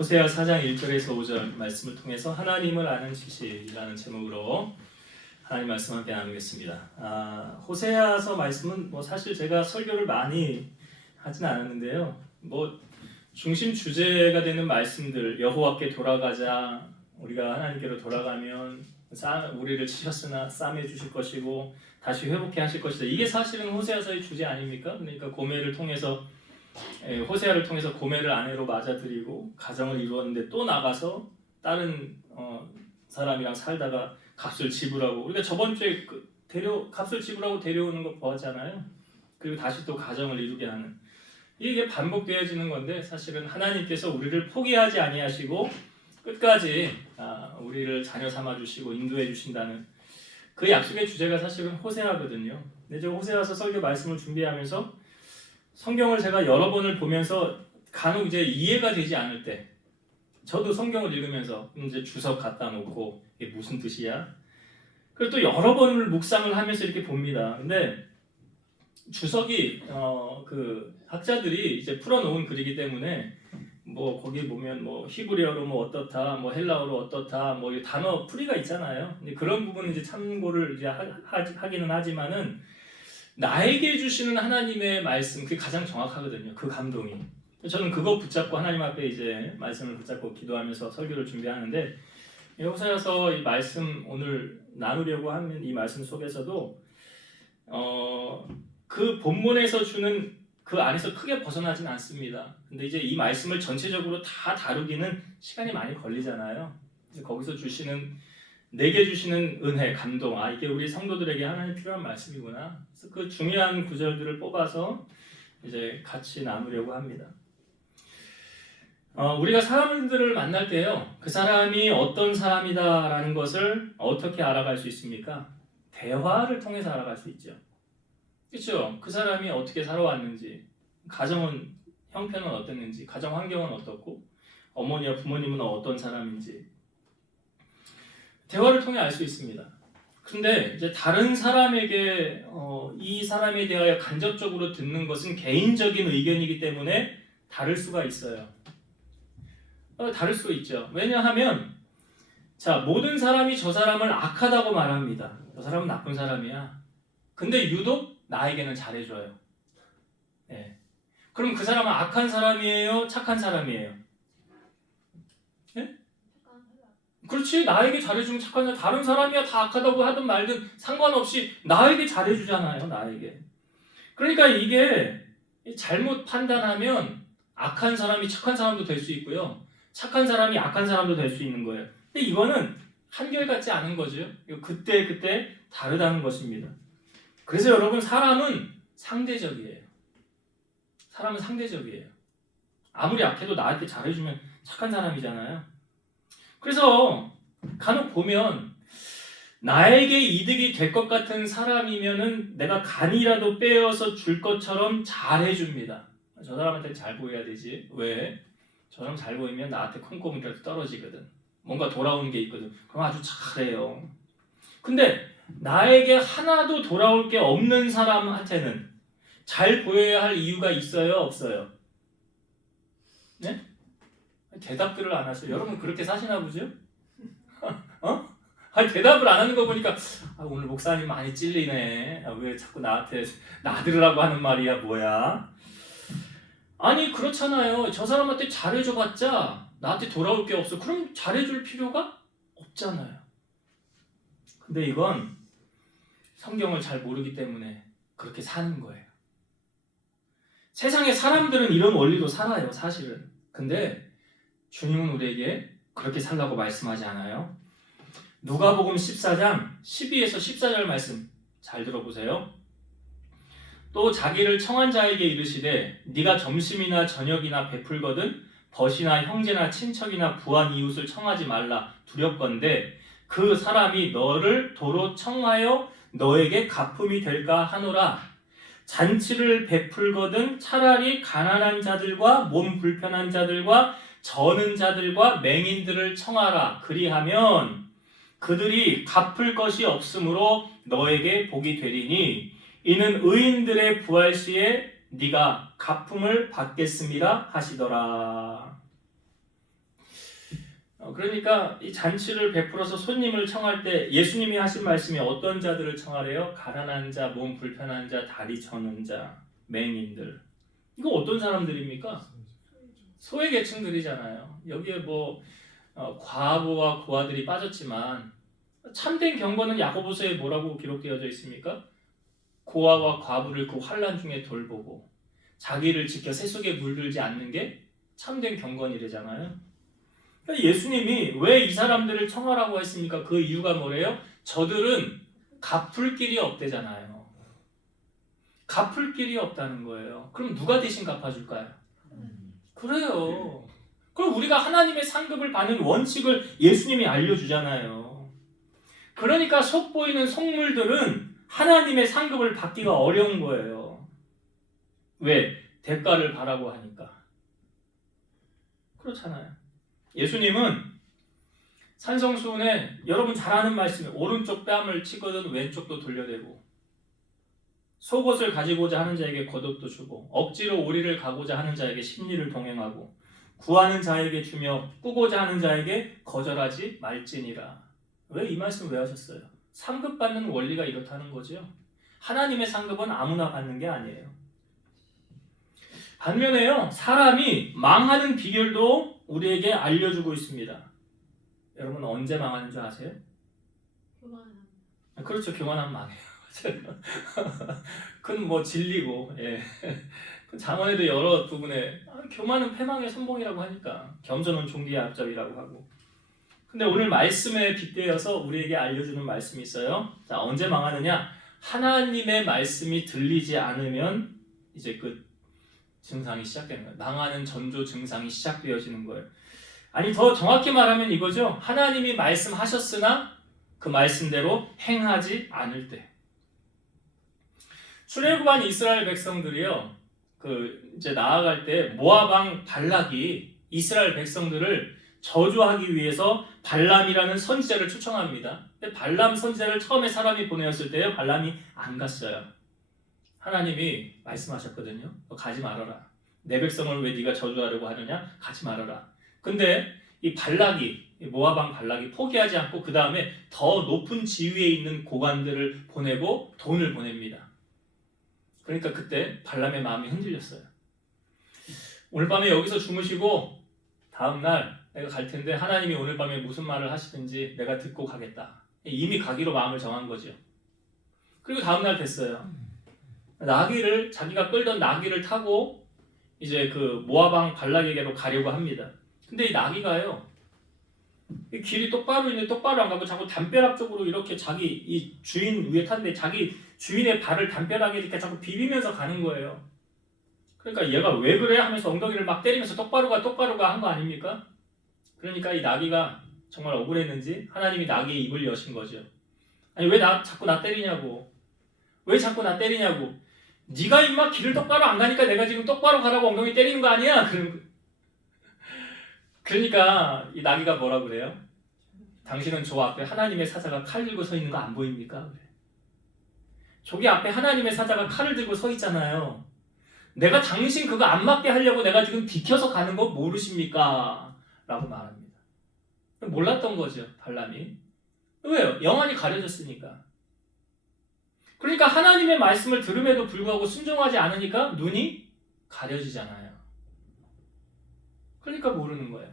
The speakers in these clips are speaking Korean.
호세아 4장 1절에서 5절 말씀을 통해서 하나님을 아는 지식이라는 제목으로 하나님 말씀 함께 나누겠습니다. 호세아서 말씀은 사실 제가 설교를 많이 하진 않았는데요. 중심 주제가 되는 말씀들, 여호와께 돌아가자, 우리가 하나님께로 돌아가면 우리를 치셨으나 싸매 주실 것이고 다시 회복해 하실 것이다. 이게 사실은 호세아서의 주제 아닙니까? 그러니까 고멜을 통해서 호세아를 통해서 고멜을 아내로 맞아들이고 가정을 이루었는데 또 나가서 다른 사람이랑 살다가 값을 지불하고, 우리가 저번 주에 값을 지불하고 데려오는 거 보았잖아요. 그리고 다시 또 가정을 이루게 하는, 이게 반복되어지는 건데 사실은 하나님께서 우리를 포기하지 아니하시고 끝까지 우리를 자녀 삼아 주시고 인도해 주신다는 그 약속의 주제가 사실은 호세아거든요. 근데 저 호세아서 설교 말씀을 준비하면서 성경을 제가 여러 번을 보면서 간혹 이제 이해가 되지 않을 때, 저도 성경을 읽으면서 이제 주석 갖다 놓고 이게 무슨 뜻이야? 그리고 또 여러 번을 묵상을 하면서 이렇게 봅니다. 근데 주석이 그 학자들이 이제 풀어놓은 글이기 때문에 거기 보면 히브리어로 어떻다, 헬라어로 어떻다, 이 단어 풀이가 있잖아요. 근데 그런 부분은 이제 참고를 이제 하기는 하지만은 나에게 주시는 하나님의 말씀, 그게 가장 정확하거든요. 그 감동이. 저는 그거 붙잡고 하나님 앞에 이제 말씀을 붙잡고 기도하면서 설교를 준비하는데, 호세아서 이 말씀 오늘 나누려고 하는 이 말씀 속에서도 그 본문에서 주는 그 안에서 크게 벗어나진 않습니다. 근데 이제 이 말씀을 전체적으로 다 다루기는 시간이 많이 걸리잖아요. 거기서 내게 주시는 은혜, 감동, 이게 우리 성도들에게 하나님 필요한 말씀이구나. 그래서 그 중요한 구절들을 뽑아서 이제 같이 나누려고 합니다. 우리가 사람들을 만날 때요, 그 사람이 어떤 사람이다라는 것을 어떻게 알아갈 수 있습니까? 대화를 통해서 알아갈 수 있죠. 그렇죠? 그 사람이 어떻게 살아왔는지, 가정은 형편은 어땠는지, 가정 환경은 어떻고, 어머니와 부모님은 어떤 사람인지 대화를 통해 알 수 있습니다. 그런데 이제 다른 사람에게 이 사람에 대하여 간접적으로 듣는 것은 개인적인 의견이기 때문에 다를 수가 있어요. 다를 수가 있죠. 왜냐하면 모든 사람이 저 사람을 악하다고 말합니다. 저 사람은 나쁜 사람이야. 근데 유독 나에게는 잘해줘요. 네. 그럼 그 사람은 악한 사람이에요? 착한 사람이에요? 네? 그렇지. 나에게 잘해주면 착한 사람. 다른 사람이야 다 악하다고 하든 말든 상관없이 나에게 잘해주잖아요. 나에게. 그러니까 이게 잘못 판단하면 악한 사람이 착한 사람도 될 수 있고요, 착한 사람이 악한 사람도 될 수 있는 거예요. 근데 이거는 한결같지 않은 거죠. 그때 다르다는 것입니다. 그래서 여러분, 사람은 상대적이에요. 사람은 상대적이에요. 아무리 악해도 나한테 잘해주면 착한 사람이잖아요. 그래서 간혹 보면 나에게 이득이 될 것 같은 사람이면은 내가 간이라도 빼어서 줄 것처럼 잘해줍니다. 저 사람한테 잘 보여야 되지. 왜? 저 사람 잘 보이면 나한테 콩고물이라도 떨어지거든. 뭔가 돌아오는 게 있거든. 그럼 아주 잘해요. 근데 나에게 하나도 돌아올 게 없는 사람한테는 잘 보여야 할 이유가 있어요? 없어요? 네? 대답들을 안 하세요. 여러분 그렇게 사시나 보죠? 대답을 안 하는 거 보니까 오늘 목사님 많이 찔리네. 왜 자꾸 나한테 나들으라고 하는 말이야, 뭐야? 아니 그렇잖아요. 저 사람한테 잘해줘봤자 나한테 돌아올 게 없어. 그럼 잘해줄 필요가 없잖아요. 근데 이건 성경을 잘 모르기 때문에 그렇게 사는 거예요. 세상의 사람들은 이런 원리로 살아요, 사실은. 근데 주님은 우리에게 그렇게 살라고 말씀하지 않아요. 누가복음 14장 12에서 14절 말씀 잘 들어보세요. 또 자기를 청한 자에게 이르시되 네가 점심이나 저녁이나 베풀거든 벗이나 형제나 친척이나 부한 이웃을 청하지 말라 두렵건대 그 사람이 너를 도로 청하여 너에게 갚음이 될까 하노라. 잔치를 베풀거든 차라리 가난한 자들과 몸 불편한 자들과 저는 자들과 맹인들을 청하라. 그리하면 그들이 갚을 것이 없으므로 너에게 복이 되리니 이는 의인들의 부활 시에 네가 갚음을 받겠음이라 하시더라. 그러니까 이 잔치를 베풀어서 손님을 청할 때 예수님이 하신 말씀이 어떤 자들을 청하래요? 가난한 자, 몸 불편한 자, 다리 저는 자, 맹인들. 이거 어떤 사람들입니까? 소외계층들이잖아요. 여기에 뭐 과부와 고아들이 빠졌지만 참된 경건은 야고보서에 뭐라고 기록되어져 있습니까? 고아와 과부를 그 환난 중에 돌보고 자기를 지켜 세속에 물들지 않는 게 참된 경건이래잖아요. 그러니까 예수님이 왜 이 사람들을 청하라고 했습니까? 그 이유가 뭐래요? 저들은 갚을 길이 없대잖아요. 갚을 길이 없다는 거예요. 그럼 누가 대신 갚아줄까요? 그래요. 그럼 우리가 하나님의 상급을 받는 원칙을 예수님이 알려주잖아요. 그러니까 속보이는 속물들은 하나님의 상급을 받기가 어려운 거예요. 왜? 대가를 바라고 하니까. 그렇잖아요. 예수님은 산성수훈에 여러분 잘 아는 말씀에 오른쪽 뺨을 치거든 왼쪽도 돌려대고 속옷을 가지고자 하는 자에게 겉옷도 주고 억지로 오리를 가고자 하는 자에게 십리를 동행하고 구하는 자에게 주며 꾸고자 하는 자에게 거절하지 말지니라. 왜 이 말씀 왜 하셨어요? 상급 받는 원리가 이렇다는 거죠. 하나님의 상급은 아무나 받는 게 아니에요. 반면에요, 사람이 망하는 비결도 우리에게 알려주고 있습니다. 여러분 언제 망하는 줄 아세요? 교만하면. 그렇죠. 교만하면 망해요. 그건 뭐 진리고, 예. 잠언에도 여러 부분에 교만은 패망의 선봉이라고 하니까 겸손은 종기의 앞잡이라고 하고. 근데 오늘 말씀에 빗대어서 우리에게 알려주는 말씀이 있어요. 자, 언제 망하느냐? 하나님의 말씀이 들리지 않으면 이제 그 증상이 시작되는 거예요. 망하는 전조 증상이 시작되어지는 거예요. 아니 더 정확히 말하면 이거죠. 하나님이 말씀하셨으나 그 말씀대로 행하지 않을 때. 출애굽한 이스라엘 백성들이요. 그 이제 나아갈 때 모압 왕 발락이 이스라엘 백성들을 저주하기 위해서 발람이라는 선지자를 초청합니다. 근데 발람 선지자를 처음에 사람이 보내었을 때요. 발람이 안 갔어요. 하나님이 말씀하셨거든요. 너 가지 말아라. 내 백성을 왜 네가 저주하려고 하느냐? 가지 말아라. 근데 이 발락이 모압 왕 발락이 포기하지 않고 그 다음에 더 높은 지위에 있는 고관들을 보내고 돈을 보냅니다. 그러니까 그때 발람의 마음이 흔들렸어요. 오늘 밤에 여기서 주무시고 다음날 내가 갈 텐데 하나님이 오늘 밤에 무슨 말을 하시든지 내가 듣고 가겠다. 이미 가기로 마음을 정한 거죠. 그리고 다음날 됐어요. 나귀를 자기가 끌던 나귀를 타고 이제 그 모압 왕 발락에게로 가려고 합니다. 근데 이 나귀가요. 이 길이 똑바로 있는데 똑바로 안 가고 자꾸 담벼락 쪽으로 이렇게 자기 이 주인 위에 탔는데 자기 주인의 발을 담벼락에 이렇게 자꾸 비비면서 가는 거예요. 그러니까 얘가 왜 그래 하면서 엉덩이를 막 때리면서 똑바로 가 한 거 아닙니까? 그러니까 이 나귀가 정말 억울했는지 하나님이 나귀의 입을 여신 거죠. 아니 왜 자꾸 나 때리냐고. 왜 자꾸 나 때리냐고. 네가 임마 길을 똑바로 안 가니까 내가 지금 똑바로 가라고 엉덩이 때리는 거 아니야? 그러니까 이 나귀가 뭐라 그래요? 당신은 저 앞에 하나님의 사자가 칼 들고 서 있는 거 안 보입니까? 그래. 저기 앞에 하나님의 사자가 칼을 들고 서 있잖아요. 내가 당신 그거 안 맞게 하려고 내가 지금 비켜서 가는 거 모르십니까? 라고 말합니다. 몰랐던 거죠, 발람이. 왜요? 영안이 가려졌으니까. 그러니까 하나님의 말씀을 들음에도 불구하고 순종하지 않으니까 눈이 가려지잖아요. 그러니까 모르는 거예요.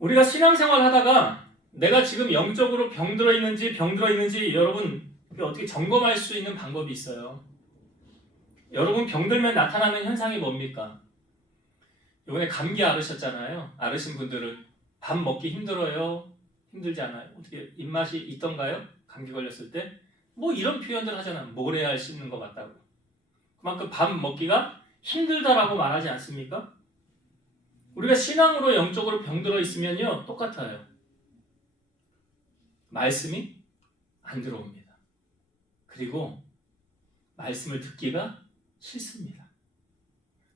우리가 신앙생활 하다가 내가 지금 영적으로 병들어 있는지 여러분 어떻게 점검할 수 있는 방법이 있어요. 여러분 병들면 나타나는 현상이 뭡니까? 이번에 감기 앓으셨잖아요. 앓으신 분들은 밥 먹기 힘들어요? 힘들지 않아요? 어떻게 입맛이 있던가요? 감기 걸렸을 때? 뭐 이런 표현들 하잖아요. 모래알 씹는 것 같다고. 그만큼 밥 먹기가 힘들다라고 말하지 않습니까? 우리가 신앙으로 영적으로 병들어 있으면요 똑같아요. 말씀이 안 들어옵니다. 그리고 말씀을 듣기가 싫습니다.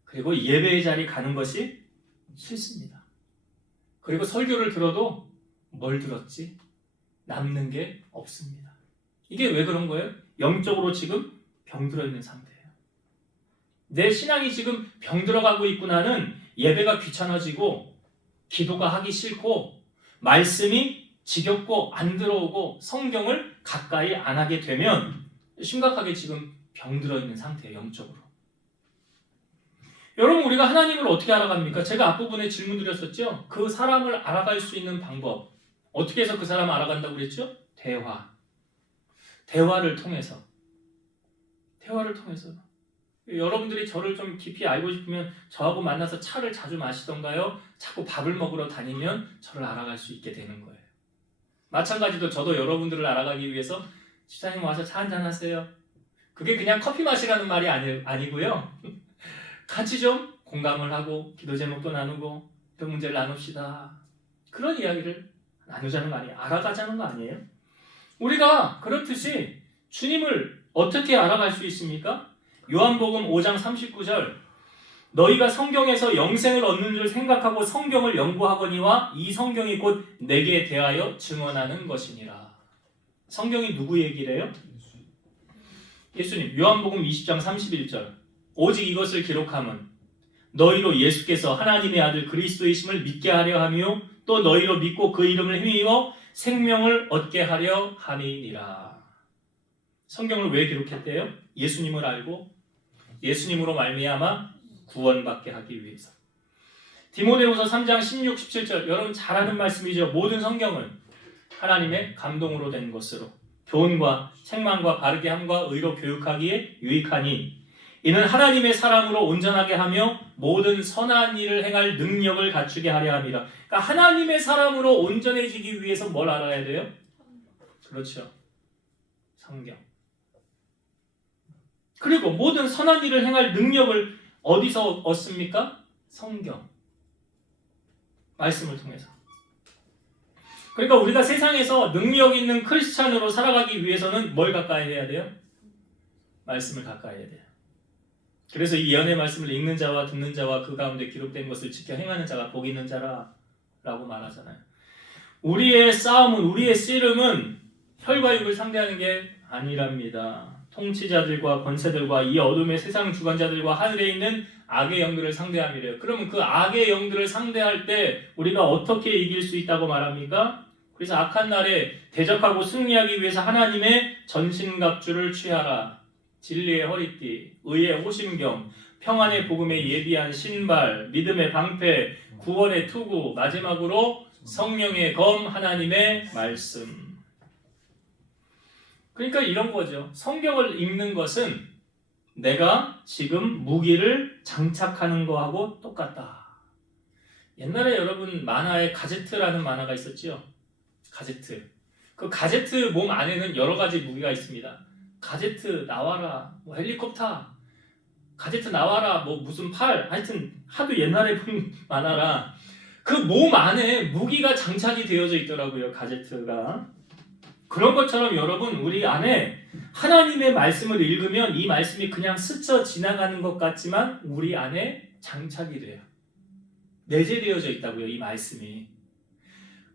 그리고 예배의 자리 가는 것이 싫습니다. 그리고 설교를 들어도 뭘 들었지? 남는 게 없습니다. 이게 왜 그런 거예요? 영적으로 지금 병들어 있는 상태예요. 내 신앙이 지금 병들어가고 있구나는 예배가 귀찮아지고 기도가 하기 싫고 말씀이 지겹고 안 들어오고 성경을 가까이 안 하게 되면 심각하게 지금 병들어 있는 상태예요. 영적으로. 여러분, 우리가 하나님을 어떻게 알아갑니까? 제가 앞부분에 질문 드렸었죠. 그 사람을 알아갈 수 있는 방법, 어떻게 해서 그 사람을 알아간다고 그랬죠? 대화를 통해서. 여러분들이 저를 좀 깊이 알고 싶으면 저하고 만나서 차를 자주 마시던가요? 자꾸 밥을 먹으러 다니면 저를 알아갈 수 있게 되는 거예요. 마찬가지로 저도 여러분들을 알아가기 위해서 집사님 와서 차 한잔 하세요. 그게 그냥 커피 마시라는 말이 아니고요. 같이 좀 공감을 하고 기도 제목도 나누고 그 문제를 나눕시다. 그런 이야기를 나누자는 거 아니에요. 알아가자는 거 아니에요. 우리가 그렇듯이 주님을 어떻게 알아갈 수 있습니까? 요한복음 5장 39절 너희가 성경에서 영생을 얻는 줄 생각하고 성경을 연구하거니와 이 성경이 곧 내게 대하여 증언하는 것이니라. 성경이 누구 얘기를 해요? 예수님. 요한복음 20장 31절 오직 이것을 기록함은 너희로 예수께서 하나님의 아들 그리스도이심을 믿게 하려 하며 또 너희로 믿고 그 이름을 힘입어 생명을 얻게 하려 함이니라. 성경을 왜 기록했대요? 예수님을 알고 예수님으로 말미암아 구원받게 하기 위해서. 디모데후서 3장 16, 17절 여러분 잘 아는 말씀이죠. 모든 성경은 하나님의 감동으로 된 것으로 교훈과 책망과 바르게 함과 의로 교육하기에 유익하니 이는 하나님의 사람으로 온전하게 하며 모든 선한 일을 행할 능력을 갖추게 하려 함이라. 그러니까 하나님의 사람으로 온전해지기 위해서 뭘 알아야 돼요? 그렇죠. 성경. 그리고 모든 선한 일을 행할 능력을 어디서 얻습니까? 성경. 말씀을 통해서. 그러니까 우리가 세상에서 능력 있는 크리스찬으로 살아가기 위해서는 뭘 가까이 해야 돼요? 말씀을 가까이 해야 돼요. 그래서 이 예언의 말씀을 읽는 자와 듣는 자와 그 가운데 기록된 것을 지켜 행하는 자가 복이 있는 자라고 말하잖아요. 우리의 싸움은, 우리의 씨름은 혈과 육을 상대하는 게 아니랍니다. 통치자들과 권세들과 이 어둠의 세상 주관자들과 하늘에 있는 악의 영들을 상대함이래요. 그러면 그 악의 영들을 상대할 때 우리가 어떻게 이길 수 있다고 말합니까? 그래서 악한 날에 대적하고 승리하기 위해서 하나님의 전신갑주를 취하라. 진리의 허리띠, 의의 호심경, 평안의 복음에 예비한 신발, 믿음의 방패, 구원의 투구, 마지막으로 성령의 검, 하나님의 말씀. 그러니까 이런 거죠. 성경을 읽는 것은 내가 지금 무기를 장착하는 거하고 똑같다. 옛날에 여러분 만화에 가제트라는 만화가 있었죠. 가제트. 그 가제트 몸 안에는 여러 가지 무기가 있습니다. 가제트 나와라, 뭐 헬리콥터, 가제트 나와라, 뭐 무슨 팔, 하여튼 하도 옛날에 본 만화라 그 몸 안에 무기가 장착이 되어져 있더라고요. 가제트가. 그런 것처럼 여러분 우리 안에 하나님의 말씀을 읽으면 이 말씀이 그냥 스쳐 지나가는 것 같지만 우리 안에 장착이 돼요. 내재되어져 있다고요. 이 말씀이.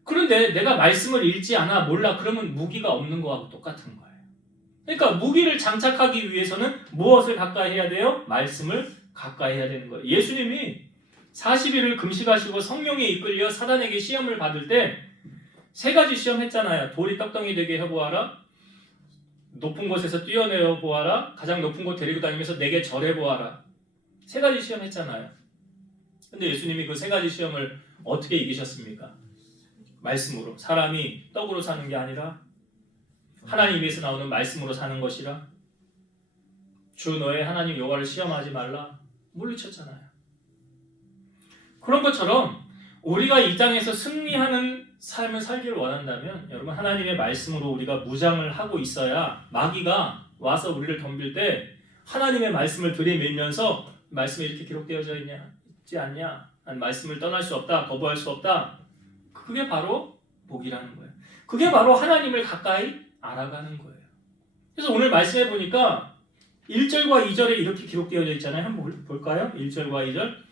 그런데 내가 말씀을 읽지 않아 몰라 그러면 무기가 없는 거하고 똑같은 거예요. 그러니까 무기를 장착하기 위해서는 무엇을 가까이 해야 돼요? 말씀을 가까이 해야 되는 거예요. 예수님이 40일을 금식하시고 성령에 이끌려 사단에게 시험을 받을 때 3가지 시험 했잖아요. 돌이 떡덩이 되게 해보아라, 높은 곳에서 뛰어내려 보아라, 가장 높은 곳 데리고 다니면서 내게 절해 보아라. 3가지 시험 했잖아요. 근데 예수님이 그 3가지 시험을 어떻게 이기셨습니까? 말씀으로. 사람이 떡으로 사는 게 아니라 하나님 입에서 나오는 말씀으로 사는 것이라. 주 너의 하나님 여호와를 시험하지 말라. 물리쳤잖아요. 그런 것처럼 우리가 이 땅에서 승리하는 삶을 살기를 원한다면 여러분 하나님의 말씀으로 우리가 무장을 하고 있어야 마귀가 와서 우리를 덤빌 때 하나님의 말씀을 들이밀면서 말씀에 이렇게 기록되어져 있지 않냐? 난 말씀을 떠날 수 없다. 거부할 수 없다. 그게 바로 복이라는 거예요. 그게 바로 하나님을 가까이 알아가는 거예요. 그래서 오늘 말씀해 보니까 1절과 2절에 이렇게 기록되어져 있잖아요. 한번 볼까요? 1절과 2절.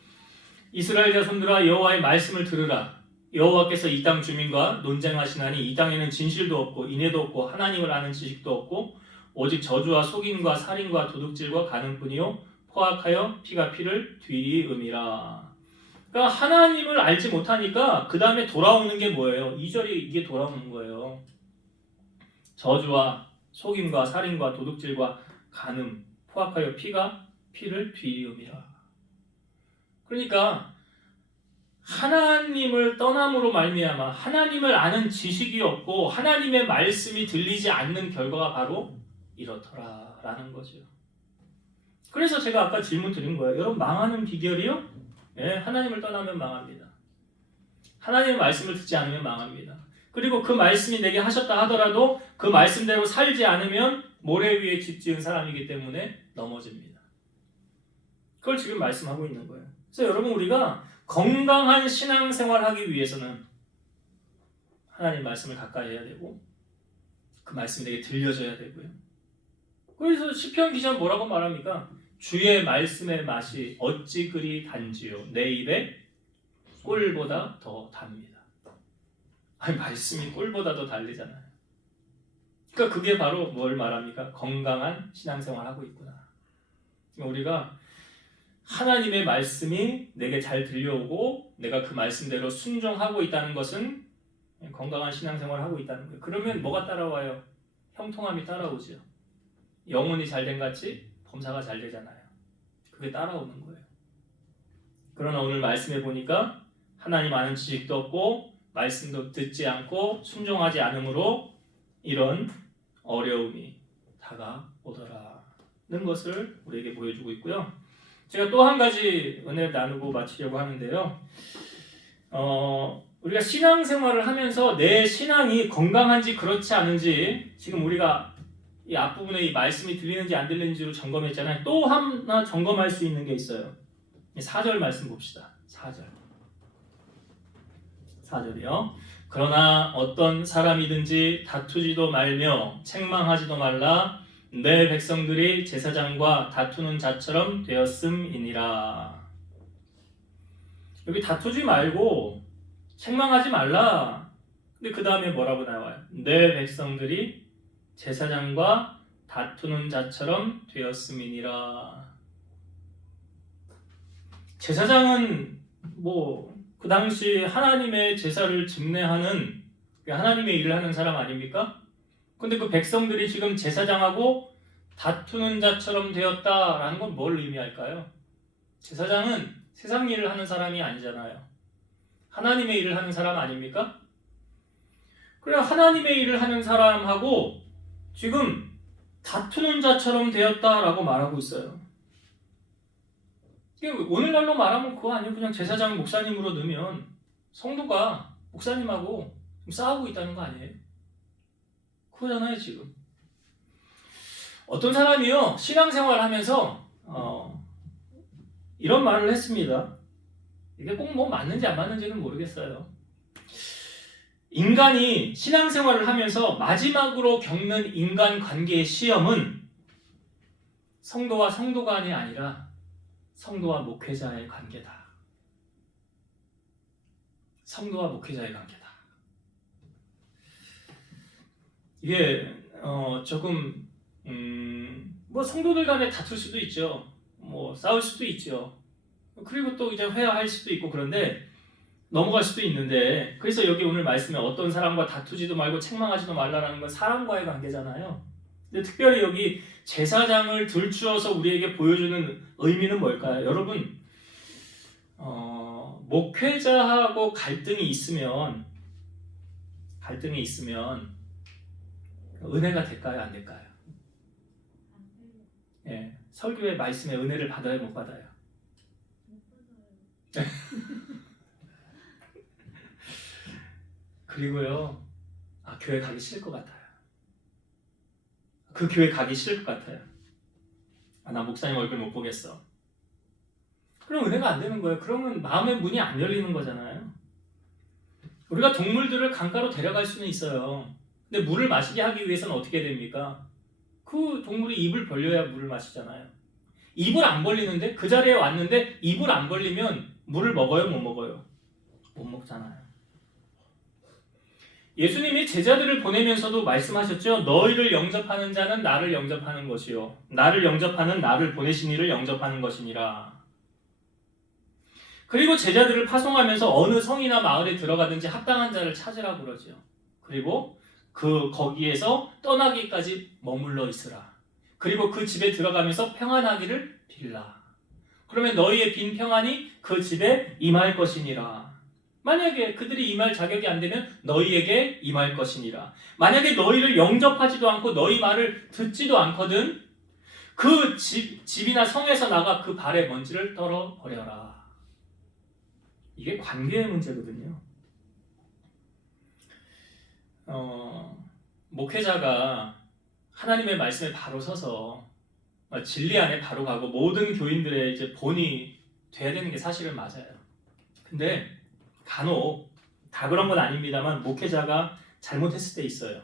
이스라엘 자손들아 여호와의 말씀을 들으라. 여호와께서 이 땅 주민과 논쟁하시나니 이 땅에는 진실도 없고 인애도 없고 하나님을 아는 지식도 없고 오직 저주와 속임과 살인과 도둑질과 가늠뿐이요 포악하여 피가 피를 뒤이음이라. 그러니까 하나님을 알지 못하니까 그 다음에 돌아오는 게 뭐예요? 2절이 이게 돌아오는 거예요. 저주와 속임과 살인과 도둑질과 간음, 포악하여 피를 뒤이음이라. 그러니까 하나님을 떠남으로 말미암아 하나님을 아는 지식이 없고 하나님의 말씀이 들리지 않는 결과가 바로 이렇더라라는 거죠. 그래서 제가 아까 질문 드린 거예요. 여러분 망하는 비결이요? 네, 하나님을 떠나면 망합니다. 하나님의 말씀을 듣지 않으면 망합니다. 그리고 그 말씀이 내게 하셨다 하더라도 그 말씀대로 살지 않으면 모래 위에 집 지은 사람이기 때문에 넘어집니다. 그걸 지금 말씀하고 있는 거예요. 그래서 여러분 우리가 건강한 신앙생활 하기 위해서는 하나님 말씀을 가까이 해야 되고 그 말씀이 내게 들려져야 되고요. 그래서 시편 기자는 뭐라고 말합니까? 주의 말씀의 맛이 어찌 그리 단지요 내 입에 꿀보다 더 답니다. 아니 말씀이 꿀보다 더 달리잖아요. 그러니까 그게 바로 뭘 말합니까? 건강한 신앙생활 하고 있구나. 우리가 하나님의 말씀이 내게 잘 들려오고 내가 그 말씀대로 순종하고 있다는 것은 건강한 신앙생활을 하고 있다는 거예요. 그러면 뭐가 따라와요? 형통함이 따라오죠. 영혼이 잘된 같이 범사가 잘 되잖아요. 그게 따라오는 거예요. 그러나 오늘 말씀해 보니까 하나님 아는 지식도 없고 말씀도 듣지 않고 순종하지 않으므로 이런 어려움이 다가오더라는 것을 우리에게 보여주고 있고요. 제가 또 한 가지 은혜를 나누고 마치려고 하는데요. 우리가 신앙생활을 하면서 내 신앙이 건강한지 그렇지 않은지 지금 우리가 이 앞부분에 이 말씀이 들리는지 안 들리는지로 점검했잖아요. 또 하나 점검할 수 있는 게 있어요. 4절 말씀 봅시다. 4절이요. 그러나 어떤 사람이든지 다투지도 말며 책망하지도 말라 내 백성들이 제사장과 다투는 자처럼 되었음이니라. 여기 다투지 말고 책망하지 말라. 근데 그 다음에 뭐라고 나와요? 내 백성들이 제사장과 다투는 자처럼 되었음이니라. 제사장은 그 당시 하나님의 제사를 집례하는 하나님의 일을 하는 사람 아닙니까? 근데 그 백성들이 지금 제사장하고 다투는 자처럼 되었다라는 건 뭘 의미할까요? 제사장은 세상 일을 하는 사람이 아니잖아요. 하나님의 일을 하는 사람 아닙니까? 그래 하나님의 일을 하는 사람하고 지금 다투는 자처럼 되었다라고 말하고 있어요. 오늘날로 말하면 그거 아니에요. 그냥 제사장 목사님으로 넣으면 성도가 목사님하고 싸우고 있다는 거 아니에요? 그거잖아요 지금. 어떤 사람이요 신앙생활 하면서 이런 말을 했습니다. 이게 꼭 맞는지 안 맞는지는 모르겠어요. 인간이 신앙생활을 하면서 마지막으로 겪는 인간관계의 시험은 성도와 성도 간이 아니라 성도와 목회자의 관계다. 성도와 목회자의 관계다. 이게 조금 성도들 간에 다툴 수도 있죠. 싸울 수도 있죠. 그리고 또 이제 회화할 수도 있고 그런데 넘어갈 수도 있는데 그래서 여기 오늘 말씀에 어떤 사람과 다투지도 말고 책망하지도 말라라는 건 사람과의 관계잖아요. 근데 특별히 여기 제사장을 들추어서 우리에게 보여주는 의미는 뭘까요? 여러분 목회자하고 갈등이 있으면 은혜가 될까요? 안 될까요? 예, 설교의 말씀에 은혜를 받아요? 못 받아요? 그리고요 교회 가기 싫을 것 같아요. 그 교회 가기 싫을 것 같아요. 나 목사님 얼굴 못 보겠어. 그럼 은혜가 안 되는 거예요. 그러면 마음의 문이 안 열리는 거잖아요. 우리가 동물들을 강가로 데려갈 수는 있어요. 근데 물을 마시게 하기 위해서는 어떻게 됩니까? 그 동물이 입을 벌려야 물을 마시잖아요. 입을 안 벌리는데 그 자리에 왔는데 입을 안 벌리면 물을 먹어요? 못 먹어요? 못 먹잖아요. 예수님이 제자들을 보내면서도 말씀하셨죠. 너희를 영접하는 자는 나를 영접하는 것이요 나를 영접하는 나를 보내신 이를 영접하는 것이니라. 그리고 제자들을 파송하면서 어느 성이나 마을에 들어가든지 합당한 자를 찾으라고 그러죠. 그리고 거기에서 떠나기까지 머물러 있으라. 그리고 그 집에 들어가면서 평안하기를 빌라. 그러면 너희의 빈 평안이 그 집에 임할 것이니라. 만약에 그들이 임할 자격이 안 되면 너희에게 임할 것이니라. 만약에 너희를 영접하지도 않고 너희 말을 듣지도 않거든 그 집이나 성에서 나가 그 발의 먼지를 떨어버려라. 이게 관계의 문제거든요. 목회자가 하나님의 말씀에 바로 서서 진리 안에 바로 가고 모든 교인들의 이제 본이 돼야 되는 게 사실은 맞아요. 근데 간혹 다 그런 건 아닙니다만 목회자가 잘못했을 때 있어요.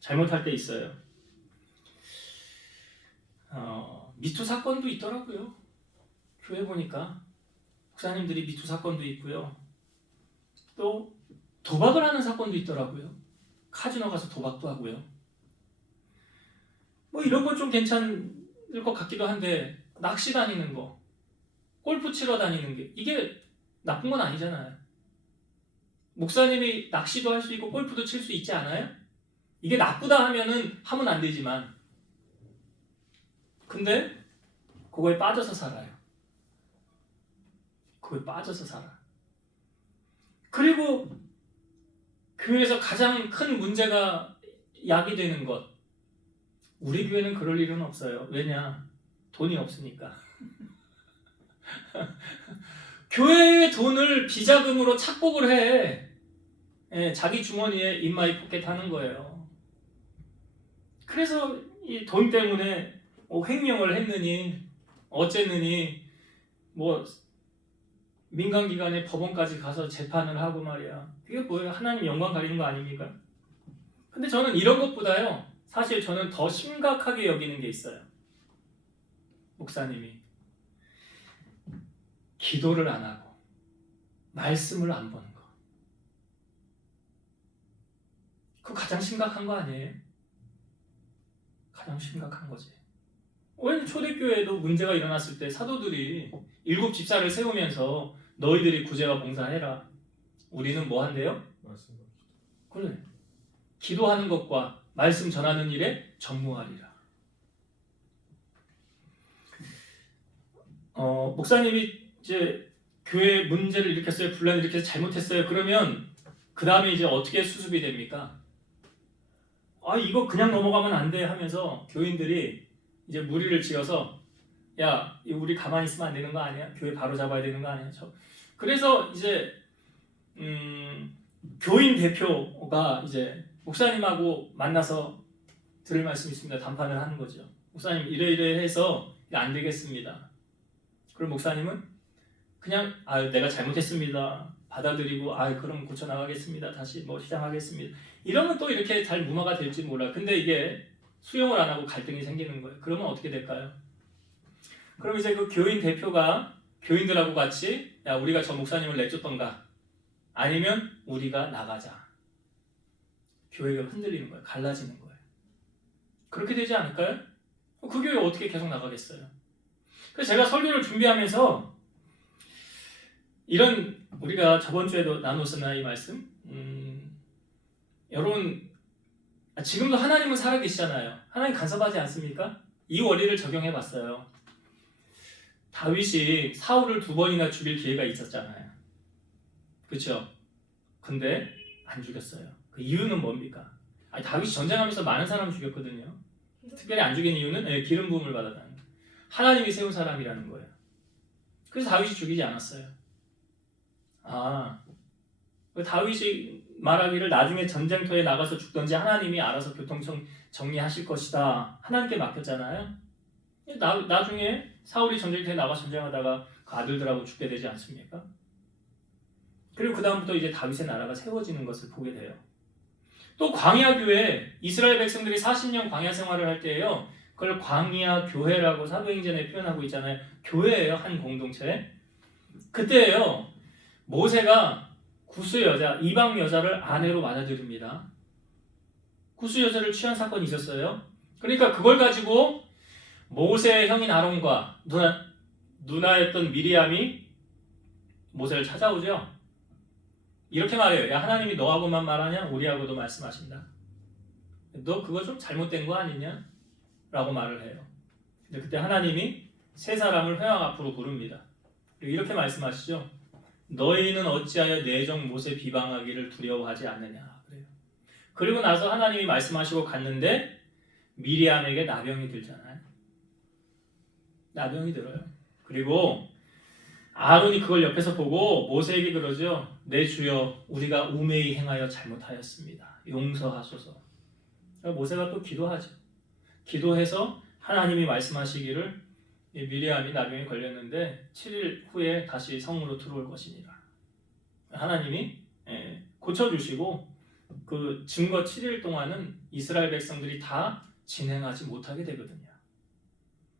잘못할 때 있어요. 미투 사건도 있더라고요. 교회 보니까 목사님들이 미투 사건도 있고요. 또 도박을 하는 사건도 있더라고요. 카지노 가서 도박도 하고요. 뭐 이런 건 좀 괜찮을 것 같기도 한데 낚시 다니는 거, 골프 치러 다니는 게 이게 나쁜 건 아니잖아요. 목사님이 낚시도 할 수 있고 골프도 칠 수 있지 않아요? 이게 나쁘다 하면은 하면 안 되지만 근데 그거에 빠져서 살아요. 그거에 빠져서 살아. 그리고 교회에서 가장 큰 문제가 야기되는 것. 우리 교회는 그럴 일은 없어요. 왜냐? 돈이 없으니까. 교회의 돈을 비자금으로 착복을 해. 예, 자기 주머니에 인마이 포켓 하는 거예요. 그래서 이 돈 때문에 횡령을 했느니 어쨌느니 뭐 민간기관에 법원까지 가서 재판을 하고 말이야. 그게 뭐예요? 하나님 영광 가리는 거 아닙니까? 근데 저는 이런 것보다요. 사실 저는 더 심각하게 여기는 게 있어요. 목사님이 기도를 안 하고 말씀을 안 보는 거. 그거 가장 심각한 거 아니에요? 가장 심각한 거지. 왜 초대교회에도 문제가 일어났을 때 사도들이 7 집사를 세우면서 너희들이 구제와 봉사해라. 우리는 뭐 한대요? 그래. 기도하는 것과 말씀 전하는 일에 전무하리라. 목사님이 이제 교회 문제를 일으켰어요. 분란을 일으켜서 잘못했어요. 그러면 그 다음에 이제 어떻게 수습이 됩니까? 이거 그냥 넘어가면 안 돼 하면서 교인들이 이제 무리를 지어서 야, 우리 가만히 있으면 안 되는 거 아니야? 교회 바로 잡아야 되는 거 아니야? 그래서 이제 교인 대표가 이제 목사님하고 만나서 들을 말씀이 있습니다. 담판을 하는 거죠. 목사님 이래 해서 안 되겠습니다. 그럼 목사님은 그냥 내가 잘못했습니다. 받아들이고 그럼 고쳐나가겠습니다. 다시 시작하겠습니다. 이러면 또 이렇게 잘 무마가 될지 몰라. 근데 이게 수용을 안 하고 갈등이 생기는 거예요. 그러면 어떻게 될까요? 그럼 이제 그 교인 대표가 교인들하고 같이 우리가 저 목사님을 내쫓던가 아니면 우리가 나가자. 교회가 흔들리는 거예요. 갈라지는 거예요. 그렇게 되지 않을까요? 그 교회 어떻게 계속 나가겠어요? 그래서 제가 설교를 준비하면서 이런 우리가 저번 주에도 나눴었나 이 말씀? 여러분 지금도 하나님은 살아계시잖아요. 하나님 간섭하지 않습니까? 이 원리를 적용해 봤어요. 다윗이 사울을 2번이나 죽일 기회가 있었잖아요. 그렇죠? 근데 안 죽였어요. 그 이유는 뭡니까? 다윗이 전쟁하면서 많은 사람을 죽였거든요. 특별히 안 죽인 이유는 기름 부음을 받았다는 거예요. 하나님이 세운 사람이라는 거예요. 그래서 다윗이 죽이지 않았어요. 다윗이 말하기를 나중에 전쟁터에 나가서 죽던지 하나님이 알아서 교통 정리하실 것이다. 하나님께 맡겼잖아요. 나중에 사울이 전쟁터에 나가 전쟁하다가 그 아들들하고 죽게 되지 않습니까? 그리고 그 다음부터 이제 다윗의 나라가 세워지는 것을 보게 돼요. 또 광야 교회, 이스라엘 백성들이 40년 광야 생활을 할 때예요. 그걸 광야 교회라고 사도행전에 표현하고 있잖아요. 교회예요, 한 공동체. 그때예요. 모세가 구스 여자, 이방 여자를 아내로 맞아들입니다. 구스 여자를 취한 사건이 있었어요. 그러니까 그걸 가지고 모세의 형인 아론과 누나였던 미리암이 모세를 찾아오죠. 이렇게 말해요. 야, 하나님이 너하고만 말하냐? 우리하고도 말씀하신다. 너 그거 좀 잘못된 거 아니냐? 라고 말을 해요. 근데 그때 하나님이 세 사람을 회왕 앞으로 부릅니다. 이렇게 말씀하시죠. 너희는 어찌하여 내 종 모세 비방하기를 두려워하지 않느냐. 그래요. 그리고 나서 하나님이 말씀하시고 갔는데 미리암에게 나병이 들잖아요. 나병이 들어요. 그리고 아론이 그걸 옆에서 보고 모세에게 그러죠. 내 주여, 우리가 우매히 행하여 잘못하였습니다. 용서하소서. 모세가 또 기도하죠. 기도해서 하나님이 말씀하시기를 미리암이 나병에 걸렸는데 7일 후에 다시 성으로 들어올 것이니라. 하나님이 고쳐주시고 그 증거 7일 동안은 이스라엘 백성들이 다 진행하지 못하게 되거든요.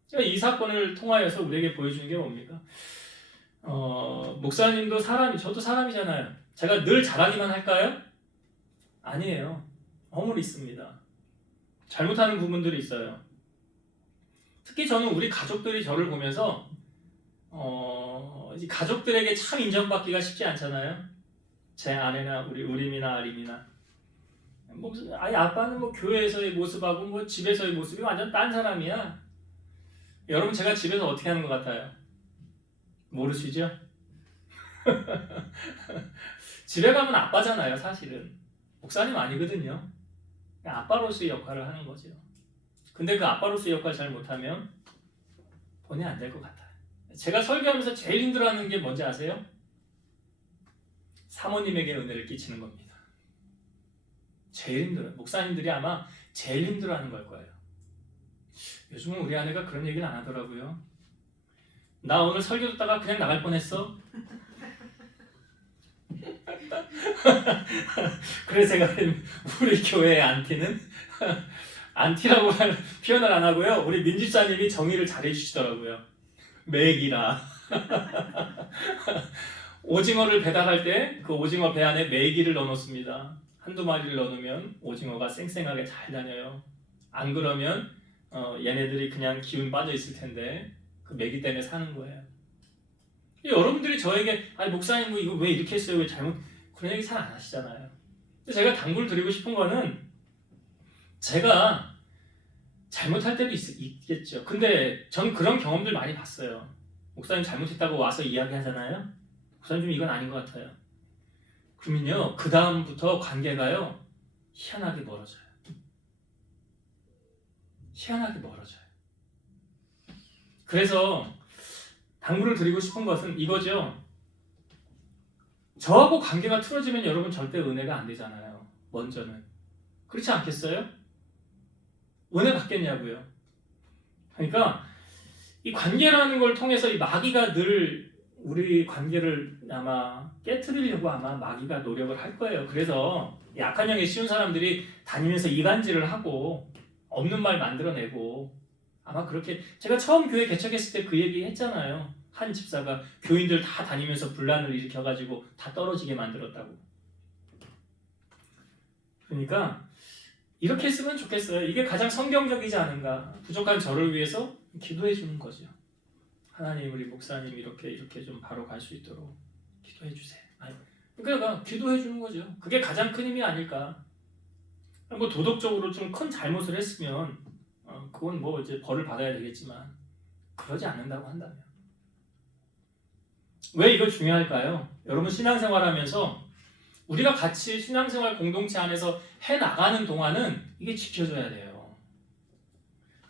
그러니까 이 사건을 통하여서 우리에게 보여주는 게 뭡니까? 목사님도 저도 사람이잖아요. 제가 늘 잘하기만 할까요? 아니에요. 허물이 있습니다. 잘못하는 부분들이 있어요. 특히 저는 우리 가족들이 저를 보면서 가족들에게 참 인정받기가 쉽지 않잖아요. 제 아내나 우리 우림이나 아림이나 아니 아빠는 뭐 교회에서의 모습하고 뭐 집에서의 모습이 완전 딴 사람이야. 여러분 제가 집에서 어떻게 하는 것 같아요? 모르시죠? 집에 가면 아빠잖아요, 사실은. 목사님 아니거든요. 아빠로서의 역할을 하는 거죠. 근데 그 아빠로서의 역할을 잘 못하면 본이 안 될 것 같아요. 제가 설교하면서 제일 힘들어하는 게 뭔지 아세요? 사모님에게 은혜를 끼치는 겁니다. 제일 힘들어요. 목사님들이 아마 제일 힘들어하는 걸 거예요. 요즘은 우리 아내가 그런 얘기는 안 하더라고요. 나 오늘 설교 듣다가 그냥 나갈 뻔했어. 그래서 제가 우리 교회의 안티는 안티라고 표현을 안 하고요. 우리 민집사님이 정의를 잘해 주시더라고요. 매기라. 오징어를 배달할 때 그 오징어 배 안에 메기를 넣어놓습니다. 한두 마리를 넣어놓으면 오징어가 쌩쌩하게 잘 다녀요. 안 그러면 얘네들이 그냥 기운 빠져 있을 텐데 그 메기 때문에 사는 거예요. 여러분들이 저에게 아니 목사님 뭐 이거 왜 이렇게 했어요? 왜 잘못 그런 얘기 잘 안 하시잖아요. 근데 제가 당부를 드리고 싶은 거는 제가 잘못할 때도 있겠죠. 근데 전 그런 경험들 많이 봤어요. 목사님 잘못했다고 와서 이야기하잖아요. 목사님 좀 이건 아닌 것 같아요. 그러면요 그 다음부터 관계가요 희한하게 멀어져요. 희한하게 멀어져요. 그래서 당부를 드리고 싶은 것은 이거죠. 저하고 관계가 틀어지면 여러분 절대 은혜가 안 되잖아요. 먼저는. 그렇지 않겠어요? 은혜 받겠냐고요. 그러니까 이 관계라는 걸 통해서 이 마귀가 늘 우리 관계를 아마 깨트리려고 아마 마귀가 노력을 할 거예요. 그래서 약한 영에 쉬운 사람들이 다니면서 이간질을 하고 없는 말 만들어내고 아마 그렇게 제가 처음 교회 개척했을 때 그 얘기 했잖아요. 한 집사가 교인들 다 다니면서 분란을 일으켜가지고 다 떨어지게 만들었다고. 그러니까 이렇게 했으면 좋겠어요. 이게 가장 성경적이지 않은가. 부족한 저를 위해서 기도해 주는 거죠. 하나님 우리 목사님 이렇게 좀 바로 갈 수 있도록 기도해 주세요. 그러니까 기도해 주는 거죠. 그게 가장 큰 힘이 아닐까. 뭐 도덕적으로 좀 큰 잘못을 했으면 그건 뭐 이제 벌을 받아야 되겠지만 그러지 않는다고 한다면 왜 이거 중요할까요? 여러분 신앙생활하면서 우리가 같이 신앙생활 공동체 안에서 해나가는 동안은 이게 지켜져야 돼요.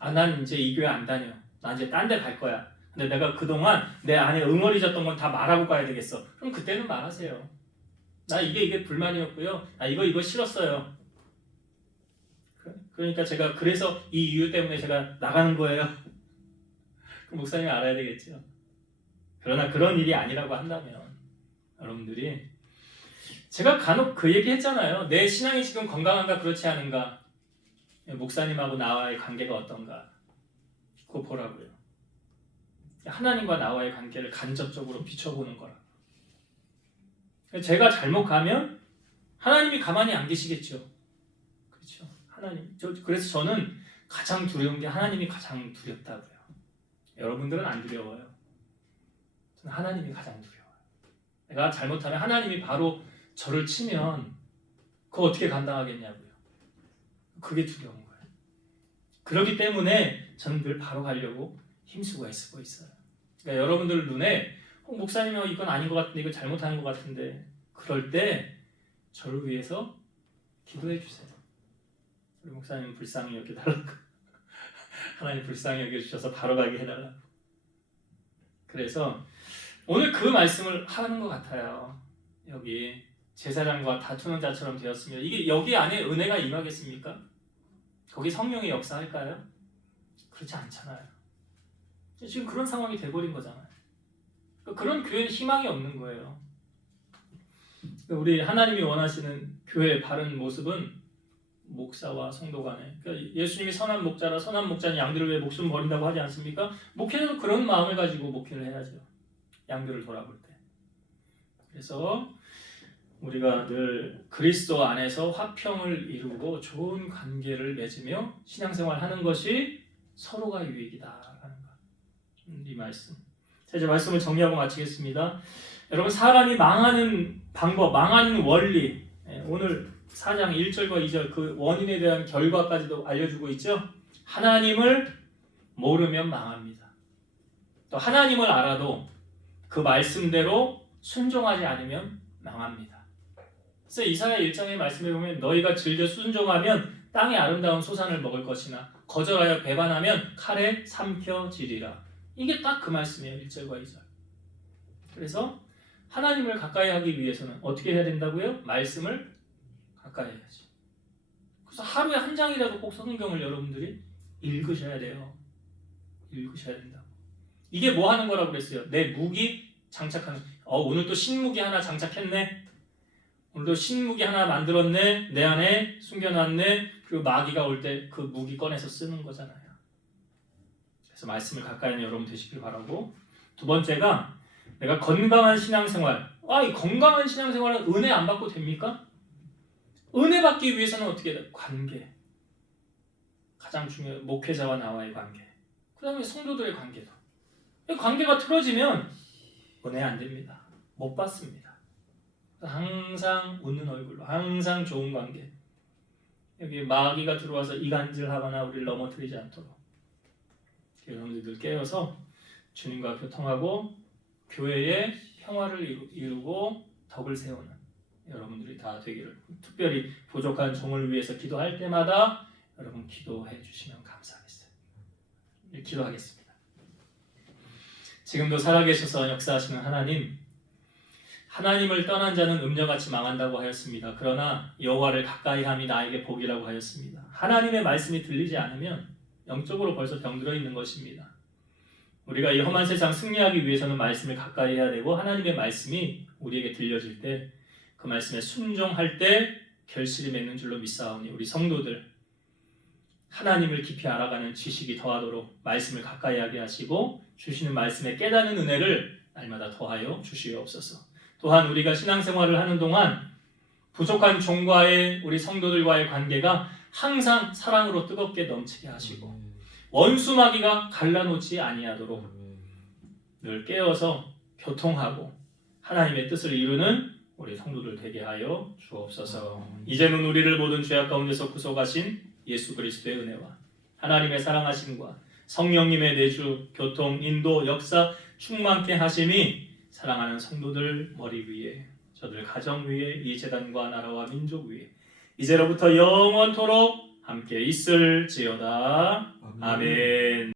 난 이제 이 교회 안 다녀. 나 이제 딴 데 갈 거야. 근데 내가 그동안 내 안에 응어리졌던 건 다 말하고 가야 되겠어. 그럼 그때는 말하세요. 나 이게 불만이었고요. 나 이거 싫었어요. 그러니까 제가 그래서 이 이유 때문에 제가 나가는 거예요. 그 목사님이 알아야 되겠죠. 그러나 그런 일이 아니라고 한다면 여러분들이 제가 간혹 그 얘기 했잖아요. 내 신앙이 지금 건강한가 그렇지 않은가. 목사님하고 나와의 관계가 어떤가. 그거 보라고요. 하나님과 나와의 관계를 간접적으로 비춰보는 거라. 제가 잘못 가면 하나님이 가만히 안 계시겠죠. 그렇죠. 하나님. 그래서 저는 가장 두려운 게 하나님이 가장 두렵다고요. 여러분들은 안 두려워요. 저는 하나님이 가장 두려워요. 내가 잘못하면 하나님이 바로 저를 치면 그거 어떻게 감당하겠냐고요. 그게 두려운 거예요. 그렇기 때문에 저는 늘 바로 가려고 힘쓰고 애쓰고 있어요. 그러니까 여러분들 눈에 목사님 이건 아닌 것 같은데 이거 잘못한 것 같은데 그럴 때 저를 위해서 기도해 주세요. 우리 목사님 불쌍히 여겨달라고 하나님 불쌍히 여겨주셔서 바로 가게 해달라고. 그래서 오늘 그 말씀을 하는 것 같아요. 여기 제사장과 다투는 자처럼 되었으면 이게 여기 안에 은혜가 임하겠습니까? 거기 성령의 역사할까요? 그렇지 않잖아요. 지금 그런 상황이 돼버린 거잖아요. 그런 교회는 희망이 없는 거예요. 우리 하나님이 원하시는 교회의 바른 모습은 목사와 성도 간에, 그러니까 예수님이 선한 목자라 선한 목자는 양들을 위해 목숨 버린다고 하지 않습니까? 목회자도 그런 마음을 가지고 목회를 해야죠. 양들을 돌아볼 때. 그래서 우리가 늘 그리스도 안에서 화평을 이루고 좋은 관계를 맺으며 신앙생활하는 것이 서로가 유익이다라는 것. 이 말씀. 자, 이제 말씀을 정리하고 마치겠습니다. 여러분, 사람이 망하는 방법, 망하는 원리, 오늘 4장 1절과 2절 그 원인에 대한 결과까지도 알려주고 있죠. 하나님을 모르면 망합니다. 또 하나님을 알아도 그 말씀대로 순종하지 않으면 망합니다. 그래서 이사야 1장의 말씀에 보면 너희가 즐겨 순종하면 땅의 아름다운 소산을 먹을 것이나 거절하여 배반하면 칼에 삼켜지리라. 이게 딱 그 말씀이에요. 1절과 2절. 그래서 하나님을 가까이 하기 위해서는 어떻게 해야 된다고요? 말씀을 가까이 해야지. 그래서 하루에 한 장이라도 꼭 성경을 여러분들이 읽으셔야 돼요. 읽으셔야 된다고. 이게 뭐 하는 거라고 그랬어요? 내 무기 장착하는. 오늘 또 신무기 하나 장착했네. 오늘도 신무기 하나 만들었네. 내 안에 숨겨놨네. 그리고 마귀가 올 때 그 무기 꺼내서 쓰는 거잖아요. 그래서 말씀을 가까이 하는 여러분 되시길 바라고. 두 번째가 내가 건강한 신앙생활. 이 건강한 신앙생활은 은혜 안 받고 됩니까? 은혜 받기 위해서는 어떻게 해야 돼? 관계. 가장 중요한 목회자와 나와의 관계. 그 다음에 성도들의 관계도. 관계가 틀어지면 은혜 안 됩니다. 못 받습니다. 항상 웃는 얼굴로, 항상 좋은 관계. 여기 마귀가 들어와서 이간질하거나 우리를 넘어뜨리지 않도록 여러분들 깨어서 주님과 교통하고 교회의 평화를 이루고 덕을 세우는 여러분들이 다 되기를. 특별히 부족한 종을 위해서 기도할 때마다 여러분 기도해 주시면 감사하겠어요. 기도하겠습니다. 지금도 살아계셔서 역사하시는 하나님, 하나님을 떠난 자는 음녀같이 망한다고 하였습니다. 그러나 여호와를 가까이함이 나에게 복이라고 하였습니다. 하나님의 말씀이 들리지 않으면 영적으로 벌써 병들어 있는 것입니다. 우리가 이 험한 세상 승리하기 위해서는 말씀을 가까이 해야 되고 하나님의 말씀이 우리에게 들려질 때 그 말씀에 순종할 때 결실이 맺는 줄로 믿사오니 우리 성도들 하나님을 깊이 알아가는 지식이 더하도록 말씀을 가까이 하게 하시고 주시는 말씀에 깨닫는 은혜를 날마다 더하여 주시옵소서. 또한 우리가 신앙생활을 하는 동안 부족한 종과의 우리 성도들과의 관계가 항상 사랑으로 뜨겁게 넘치게 하시고 원수 마귀가 갈라놓지 아니하도록 늘 깨어서 교통하고 하나님의 뜻을 이루는 우리 성도들 되게 하여 주옵소서. 이제는 우리를 모든 죄악 가운데서 구속하신 예수 그리스도의 은혜와 하나님의 사랑하심과 성령님의 내주, 교통, 인도, 역사 충만케 하심이 사랑하는 성도들 머리 위에, 저들 가정 위에, 이 제단과 나라와 민족 위에 이제로부터 영원토록 함께 있을지어다. 아멘.